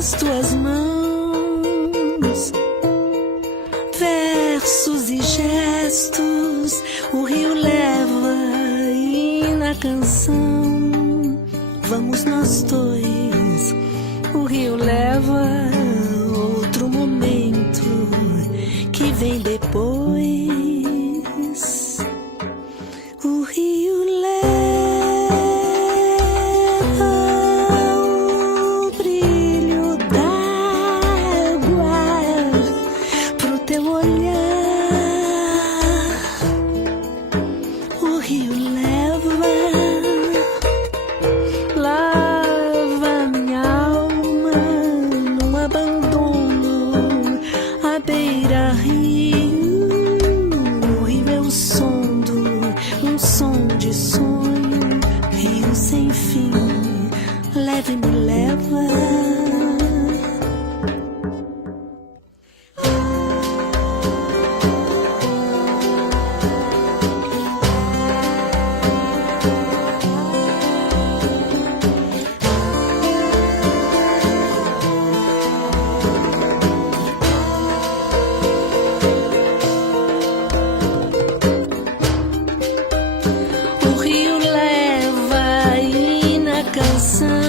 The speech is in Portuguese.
nas tuas mãos. Versos e gestos o rio leva, e na canção vamos nós dois. O rio leva outro momento que vem depois. O rio leva o brilho d'água pro teu olhar. O rio lava minha alma num abandono à beira-rio. O rio é o som um som de sonho, rio sem fim, leva e me leva. O rio leva, e na canção